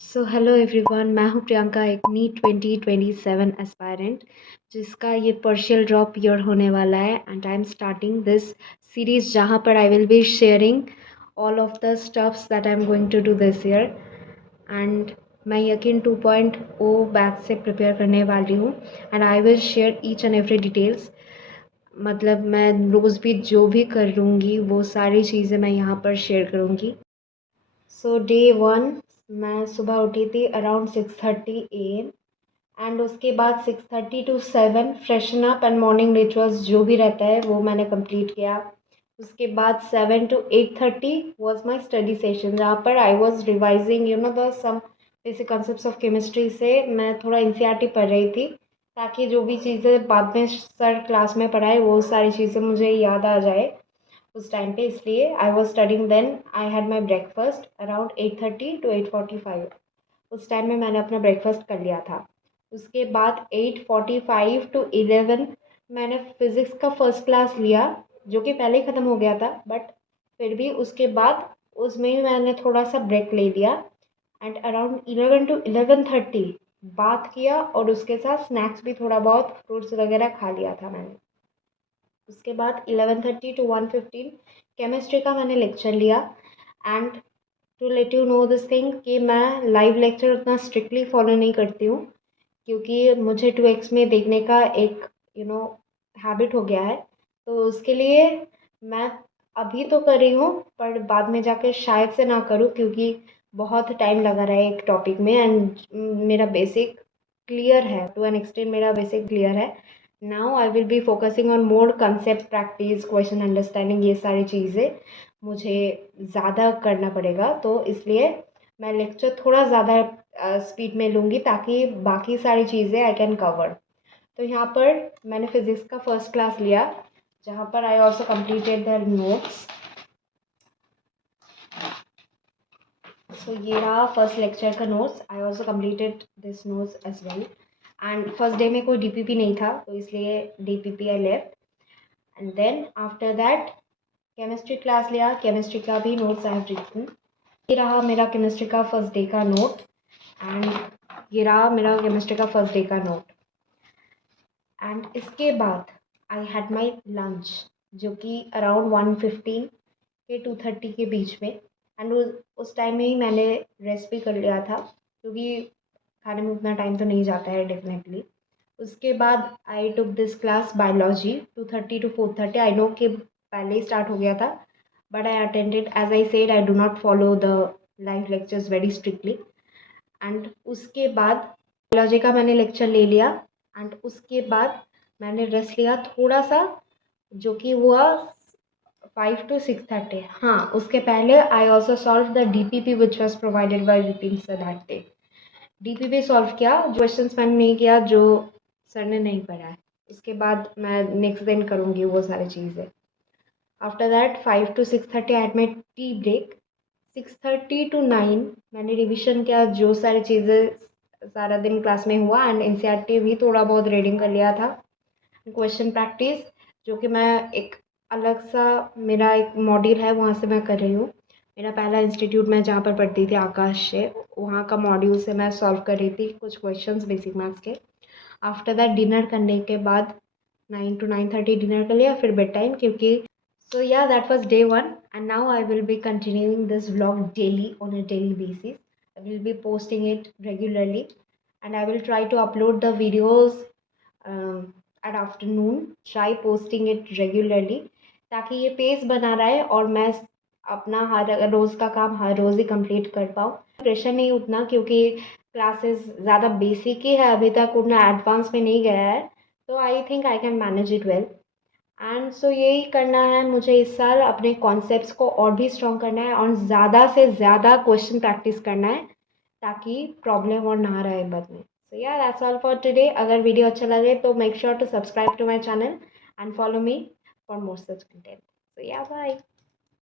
So hello everyone, मैं हूँ प्रियंका, एक नीट 2027 एस्पायरेंट जिसका ये पर्शियल ड्रॉप ईयर होने वाला है। And I am starting this series जहाँ पर I will be sharing all of the stuffs that I am going to do this year. And मैं यकीन 2.0 बैच से प्रिपेयर करने वाली हूँ and I will share each and every details. मतलब मैं रोज़ भी जो भी करूँगी वो सारी चीज़ें मैं यहाँ पर शेयर करूँगी। सो डे 1 मैं सुबह उठी थी अराउंड 6:30 AM। एंड उसके बाद 6:30 to 7 freshen up and morning rituals जो भी रहता है वो मैंने कंप्लीट किया। उसके बाद 7 to 8:30 was my study session, जहाँ पर I was revising the some basic concepts of chemistry से मैं थोड़ा एनसीईआरटी पढ़ रही थी, ताकि जो भी चीज़ें बाद में सर क्लास में पढ़ाए वो सारी चीज़ें मुझे याद आ जाए उस टाइम पे। इसलिए I was studying, then I had my breakfast around 8:30 to 8:45। उस टाइम में मैंने अपना ब्रेकफास्ट कर लिया था। उसके बाद 8:45 to 11 मैंने फिज़िक्स का फर्स्ट क्लास लिया, जो कि पहले ही ख़त्म हो गया था, बट फिर भी उसके बाद उसमें ही मैंने थोड़ा सा ब्रेक ले लिया। एंड अराउंड 11 to 11:30 बात किया और उसके साथ स्नैक्स भी थोड़ा बहुत फ्रूट्स वगैरह खा लिया था मैंने। उसके बाद 11:30 to 1:15 केमिस्ट्री का मैंने लेक्चर लिया। And to let you know this thing कि मैं लाइव लेक्चर उतना स्ट्रिक्टली फॉलो नहीं करती हूँ, क्योंकि मुझे 2x में देखने का एक हैबिट हो गया है। तो उसके लिए मैं अभी तो कर रही हूँ, पर बाद में जाकर शायद से ना करूँ, क्योंकि बहुत टाइम लगा रहा है एक टॉपिक में। एंड मेरा बेसिक क्लियर है, टू एन एक्सटेंट मेरा बेसिक क्लियर है। Now I will be focusing on more concept practice, question understanding, ये सारी चीज़ें मुझे ज़्यादा करना पड़ेगा। तो इसलिए मैं लेक्चर थोड़ा ज़्यादा स्पीड में लूँगी, ताकि बाकी सारी चीज़ें आई कैन कवर। तो यहाँ पर मैंने फिज़िक्स का फर्स्ट क्लास लिया, जहाँ पर I also completed the notes. So ये रहा फर्स्ट लेक्चर का notes. I also completed this notes as well. And first day में कोई डीपीपी नहीं था, तो इसलिए DPP I left. And then after that chemistry class लिया, केमिस्ट्री का भी नोट्स आई हैव रिटन। ये रहा मेरा केमिस्ट्री का फर्स्ट डे का नोट। एंड ये रहा मेरा केमिस्ट्री का फर्स्ट डे का नोट। एंड इसके बाद आई हैड माई लंच, जो कि अराउंड 1:15 के 2:30 के बीच में। एंड उस टाइम में ही मैंने रेस्ट भी कर लिया था, क्योंकि खाने में उतना टाइम तो नहीं जाता है डेफिनेटली। उसके बाद I took this class biology 2:30 to 4:30। I know कि पहले ही स्टार्ट हो गया था, but I attended, as I said I do not follow the live lectures very strictly. And उसके बाद बायोलॉजी का मैंने लेक्चर ले लिया। एंड उसके बाद मैंने रेस्ट लिया थोड़ा सा, जो कि हुआ 5 to 6:30। हाँ, उसके पहले I also solve the DPP which was provided by Vipin sir that day. DPP solve किया, जो क्वेश्चंस मैंने नहीं किया, जो सर ने नहीं पढ़ा है, उसके बाद मैं नेक्स्ट दिन करूँगी वो सारी चीज़ें। After that 5 to 6:30 I had my tea break. 6:30 to 9 मैंने रिविज़न किया, जो सारी चीज़ें सारा दिन क्लास में हुआ। एंड एनसीईआरटी भी थोड़ा बहुत रीडिंग कर लिया था। क्वेश्चन प्रैक्टिस, जो कि मैं एक अलग सा मेरा एक मॉड्यूल है, वहाँ से मैं कर रही हूँ। मेरा पहला इंस्टीट्यूट मैं जहाँ पर पढ़ती थी, आकाश से, वहाँ का मॉड्यूल से मैं सॉल्व कर रही थी कुछ क्वेश्चंस बेसिक मैथ्स के। आफ्टर दैट डिनर करने के बाद 9 to 9:30 डिनर कर लिया, फिर बेड टाइम, क्योंकि so yeah, that was day 1, and now I will be continuing this vlog daily on a daily basis. I will be posting it regularly, and I will try to upload the videos at afternoon, try posting it regularly, ताकि ये pace बना रहे और मैं अपना हर रोज़ का काम हर रोज़ ही complete कर पाऊँ। प्रेशर नहीं उतना, क्योंकि क्लासेस ज़्यादा बेसिक ही है, अभी तक उतना एडवांस में नहीं गया है, तो I think I can manage it well. And so यही करना है मुझे इस साल, अपने कॉन्सेप्ट्स को और भी स्ट्रॉन्ग करना है और ज़्यादा से ज़्यादा क्वेश्चन प्रैक्टिस करना है, ताकि प्रॉब्लम और ना रहे बाद में। So yeah that's all for today. अगर वीडियो अच्छा लगे तो make sure to subscribe to my channel and follow me for more such content. So yeah bye.